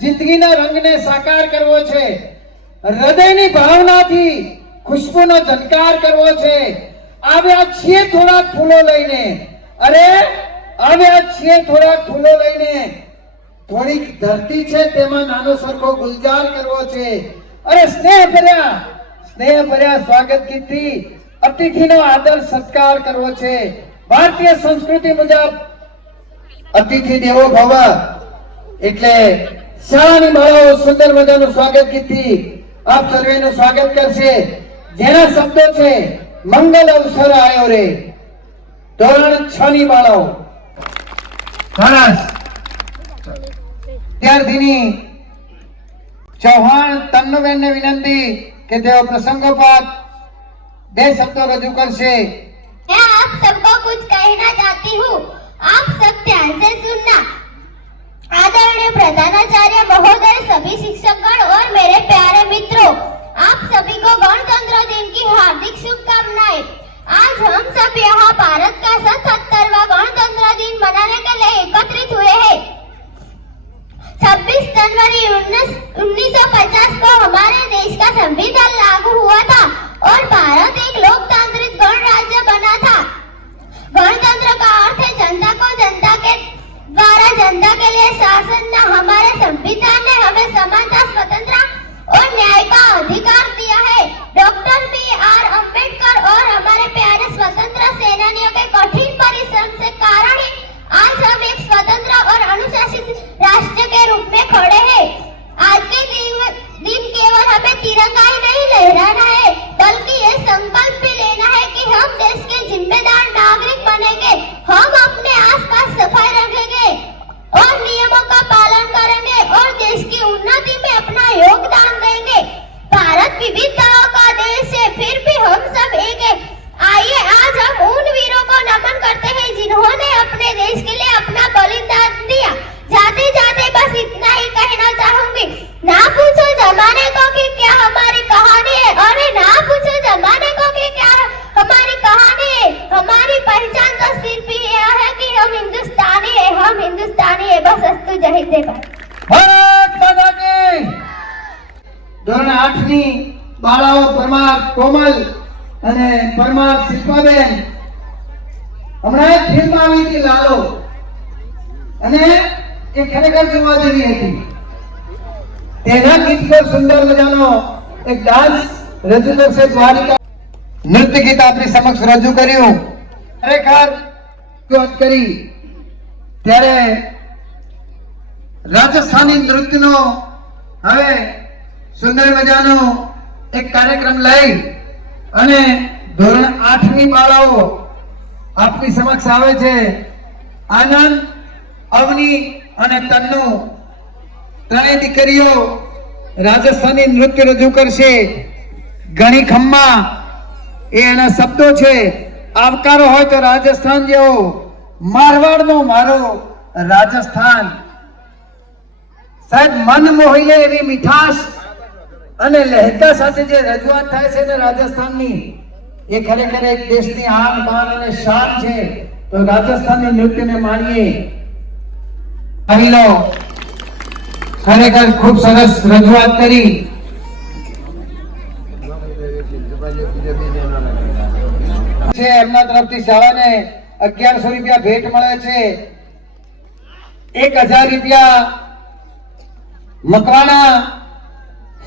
જિંદગીના રંગને સાકાર કરવો છે. હૃદયની ભાવનાથી ખુશ્બુનો ઝંકાર કરવો છે. આવ્યા છીએ થોડાક ફૂલો લઈને. અરે આવ્યા છીએ થોડાક ફૂલો લઈને. થોડીક ધરતી છે તેમાં નાનો સરખો ગુલજાર કરવો છે. અરે, સ્નેહ ભર્યા સ્નેહ ભર્યા સ્વાગત કીધી અતિથિનો આદર સત્કાર કરવો છે. ભારતીય સંસ્કૃતિ મુજબ અતિથિ દેવો ભવ. એટલે શાળાની બાળાઓ સુંદર મજાનું સ્વાગત ગીતથી આપ સર્વેનું સ્વાગત કરશે જેના શબ્દો છે મંગલ અવસર આયો રે ધોરણ છ ની બાળાઓ સરસ વિદ્યાર્થીની ચૌહાણ તન્નુબેનને વિનંતી કે તેઓ પ્રસંગોપાત બે શબ્દો રજૂ કરશે मैं आप सबको कुछ कहना चाहती हूँ आप सब ध्यान से सुनना आदरणीय प्रधानाचार्य महोदय सभी शिक्षकगण और मेरे प्यारे मित्रों आप सभी को गणतंत्र दिन की हार्दिक शुभकामनाएं आज हम सब यहाँ भारत का सतहत्तरवा गणतंत्र दिन मनाने के लिए एकत्रित हुए हैं 26 जनवरी उन्नीस सौ पचास को हमारे देश का संविधान लागू द्वारा जनता के लिए शासन न हमारे संविधान ने हमें समानता स्वतंत्रता और न्याय का अधिकार दिया है डॉक्टर जिन्होंने अपने देश के लिए अपना बलिदान दिया जाते जाते बस इतना ही कहना चाहूंगी ना पूछो जमाने को कि क्या हमारी कहानी है अरे ना पूछो जमाने को कि क्या हमारी कहानी है हमारी पहचान तो सिर्फ यह है कि हम हिंदुस्तानी है हम हिंदुस्तानी है बस अस्तु जय हिंद जय भारत ભારત માતા કી ધોરણ આઠ ની બાળાઓ પરમાર કોમલ અને પરમાર શિલ્પાબેન હમણાં એક ફિલ્મ આવી હતી લાલો. અને એ ખરેખર જોવા જેવી હતી. તેના ગીત પર સુંદર મજાનો એક ડાન્સ રજૂ કરશે દ્વારિકા. નૃત્ય ગીત આપની સમક્ષ રજૂ કર્યું. ખરેખર વાત કરી. ત્યારે રાજસ્થાની નૃત્યનો હવે સુંદર મજાનો એક કાર્યક્રમ લઈ અને ધોરણ આઠની બાળાઓ આપની સમક્ષ આવે છે આનંદ, અવની અને તન્નુ. ત્રણેય દીકરીઓ રાજસ્થાની નૃત્ય રજૂ કરશે. ઘણી ખમ્મા એ એના શબ્દો છે. આવકારો હોય તો રાજસ્થાન જેવો. મારવાડનો મારો રાજસ્થાન. સાહેબ, મન મોહી લે એવી મીઠાશ અને લહેકા સાથે જે રજૂઆત થાય છે ને રાજસ્થાનની એ ખરેખર એક દેશની આન બાન અને શાન છે. તો રાજસ્થાનની નૃત્યને માણીએ. ખરેખર ખૂબ સરસ રજૂઆત કરી. છે એમના તરફથી શાળાને અગિયારસો રૂપિયા ભેટ મળે છે. એક હજાર રૂપિયા મકવાણા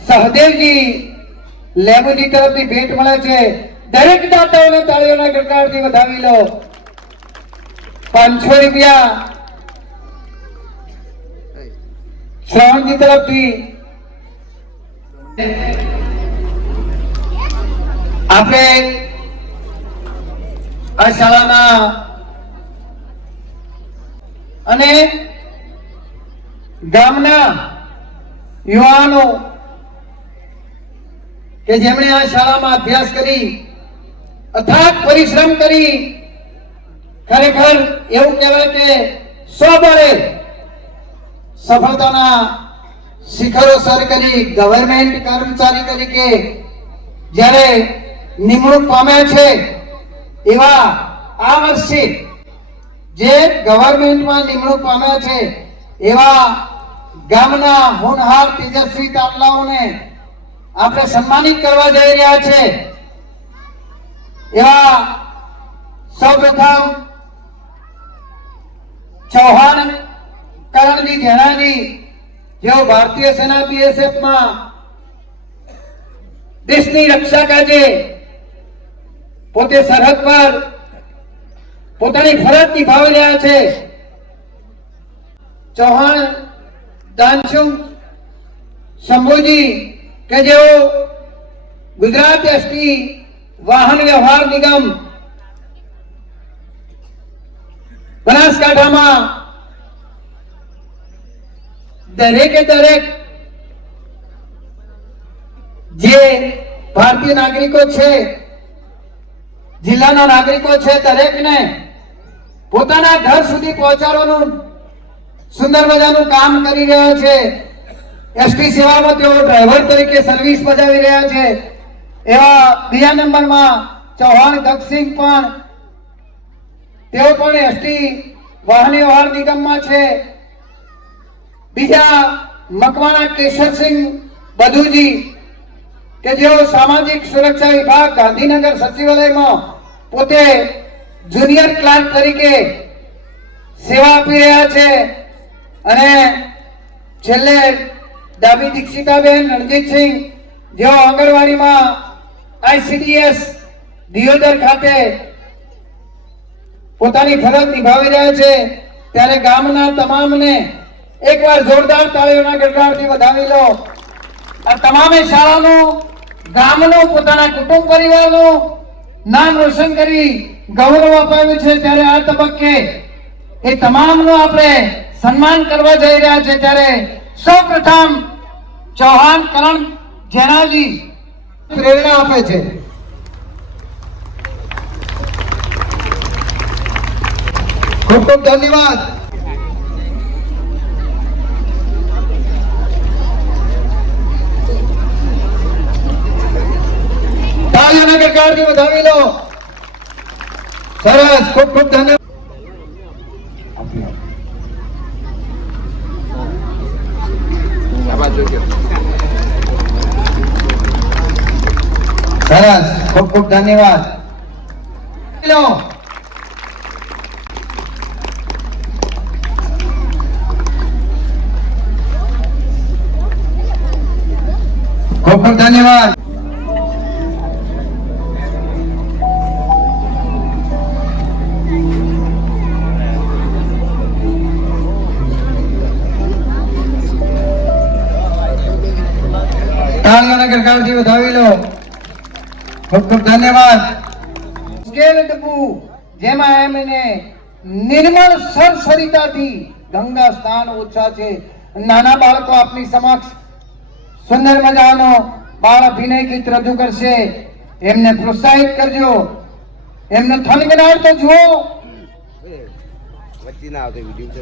સહદેવજી લેબુજી તરફથી ભેટ મળે છે. દરેક દાતાઓને તાળીઓના ગણકારથી વધાવી લો. પાંચસો રૂપિયા. શ્રાવણજી તરફથી. આપણે આ શાળાના અને ગામના યુવાનો કે જેમણે આ શાળામાં અભ્યાસ કરી અથાગ પરિશ્રમ કરી ખરેખર એવું કહેવાય કે સ્વબળે સફળતાના શિખરો સર કરી ગવર્મેન્ટ કર્મચારી તરીકે જ્યારે નિમણૂક પામ્યા છે, એવા આ વર્ષે જે ગવર્મેન્ટમાં નિમણૂક પામ્યા છે, એવા ગામના હોનહાર તેજસ્વી તાટલાઓને આપણે સન્માનિત કરવા જઈ રહ્યા છે. એવા સૌપ્રથમ ચૌહાણ કરણજી જેણાજી જેઓ ભારતીય સેના બીએસએફમાં દેશની રક્ષા કાજે પોતે સરહદ પર પોતાની ફરજ નિભાવી રહ્યા છે ચૌહાણ દાનસિંહ શંભુજી કે જેઓ ગુજરાત એસટી વાહન વ્યવહાર નિગમ. બનાસકાંઠામાં દરેકે દરેક જે ભારતીય નાગરિકો છે, જિલ્લાના નાગરિકો છે, દરેકને પોતાના ઘર સુધી પહોંચાડવાનું સુંદર મજાનું કામ કરી રહ્યા છે. એસટી સેવામાં તેઓ ડ્રાઈવર તરીકે સર્વિસ બજાવી રહ્યા છે. એવા બીજા નંબરમાં ચૌહાણ ગગસિંહ પણ, તેઓ પણ એસટી વાહન વ્યવહાર નિગમમાં છે. બીજા મકવાણા કેશરસિંહ બધુજી, કે જેઓ સામાજિક સુરક્ષા વિભાગ ગાંધીનગર સચિવાલયમાં પોતે જુનિયર ક્લાર્ક તરીકે સેવા આપી રહ્યા છે. અને છેલ્લે ડાબી દીક્ષિતાબેન રણજીતસિંહ જેઓ આંગણવાડીમાં આઈસીડીએસ દિયોદર ખાતે પોતાની ફરજ નિભાવી રહ્યા છે. ત્યારે ગામના તમામને એકવાર જોરદાર તાળીઓના ગડગડાટથી વધાવી લો. આ તમામે શાળાનું, ગામનું, પોતાના કુટુંબ પરિવારનું નામ રોશન કરી ગૌરવ અપાવ્યું છે. ત્યારે આ તબક્કે એ તમામનું આપણે સન્માન કરવા જઈ રહ્યા છે. ત્યારે સૌપ્રથમ ચૌહાણ કરણ જેનાજી પ્રેરણા આપે છે. ખૂબ ખૂબ ધન્યવાદ. તાળીઓના ગડગડાટથી વધાવી લો. સરસ ખૂબ ખૂબ ધન્યવાદ. ખૂબ ખૂબ ધન્યવાદ લો ખૂબ ખૂબ ધન્યવાદ તાળીઓના ગડગડાટથી વધાવી લો ખૂબ ખૂબ ધન્યવાદ. સ્કેલ ડબ્બુ જેમાં એમને નિર્મળ સરસરિતાથી ગંગા સ્નાન ઓછા છે. નાના બાળકો આપની સમક્ષ સુંદર મજાનો બાળ અભિનય ગીત રજૂ કરશે. એમને પ્રોત્સાહિત કરજો. એમને થનગનાર તો જુઓ. વચ્ચે ના આવતો વીડિયો